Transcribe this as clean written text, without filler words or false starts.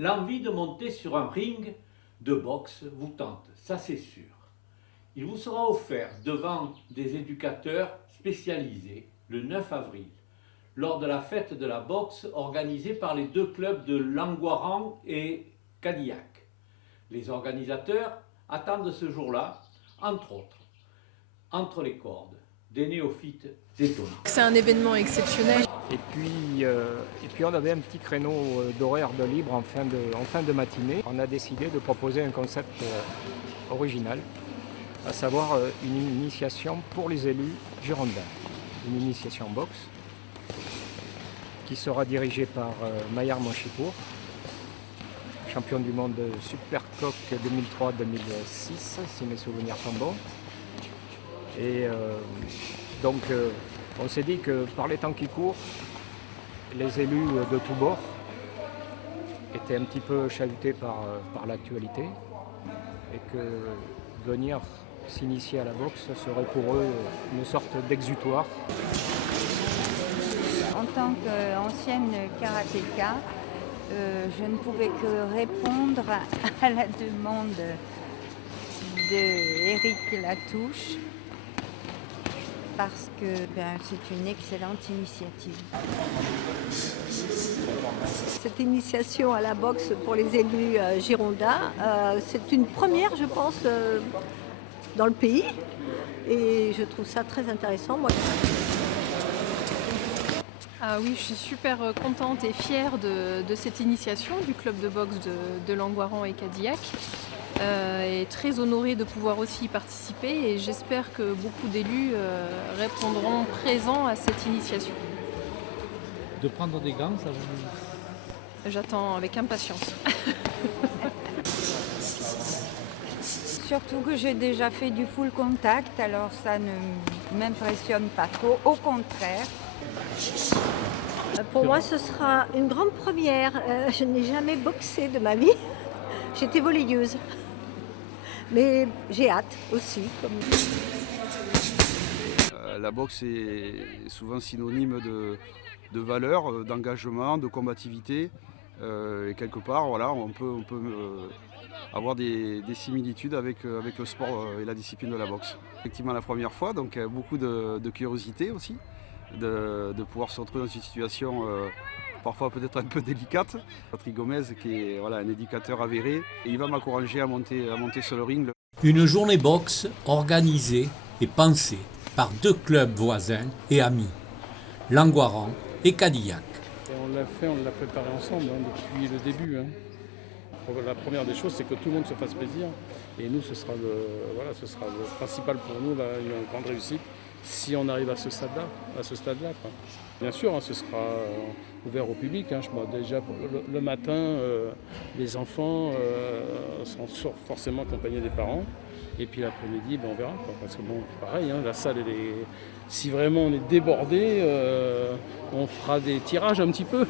L'envie de monter sur un ring de boxe vous tente, ça c'est sûr. Il vous sera offert devant des éducateurs spécialisés le 9 avril, lors de la fête de la boxe organisée par les deux clubs de Langoiran et Cadillac. Les organisateurs attendent ce jour-là, entre autres, entre les cordes, des néophytes étonnants. C'est un événement exceptionnel. Et puis on avait un petit créneau d'horaire de libre en fin de matinée. On a décidé de proposer un concept original, à savoir une initiation pour les élus girondins. Une initiation boxe qui sera dirigée par Mayar Monchipour, champion du monde Supercoq 2003-2006, si mes souvenirs sont bons. Et donc on s'est dit que par les temps qui courent, les élus de tous bords étaient un petit peu chahutés par l'actualité et que venir s'initier à la boxe serait pour eux une sorte d'exutoire. En tant qu'ancienne karatéka, je ne pouvais que répondre à la demande d'Éric Latouche parce que c'est une excellente initiative. Cette initiation à la boxe pour les élus girondins, c'est une première, je pense, dans le pays. Et je trouve ça très intéressant. Moi. Ah oui, je suis super contente et fière de cette initiation du club de boxe de Langoiran et Cadillac. Et très honorée de pouvoir aussi y participer et j'espère que beaucoup d'élus répondront présents à cette initiation. De prendre des gants, ça vous... J'attends avec impatience. Surtout que j'ai déjà fait du full contact, alors ça ne m'impressionne pas trop, au contraire. Pour moi, ce sera une grande première. Je n'ai jamais boxé de ma vie. J'étais volleyeuse. Mais j'ai hâte aussi. La boxe est souvent synonyme de valeur, d'engagement, de combativité. Et quelque part, voilà, on peut avoir des similitudes avec le sport et la discipline de la boxe. Effectivement, la première fois, donc beaucoup de curiosité aussi, de pouvoir se retrouver dans une situation parfois peut-être un peu délicate. Patrick Gomez, qui est un éducateur avéré, et il va m'encourager à monter sur le ring. Une journée boxe organisée et pensée par deux clubs voisins et amis, Langoiran et Cadillac. Et on l'a préparé ensemble depuis le début. La première des choses, c'est que tout le monde se fasse plaisir. Et nous, ce sera le principal pour nous, une grande réussite, si on arrive à ce stade-là. Bien sûr, ce sera ouvert au public. Déjà, le matin, les enfants sont forcément accompagnés des parents. Et puis l'après-midi, on verra. Parce que pareil, la salle, si vraiment on est débordé, on fera des tirages un petit peu.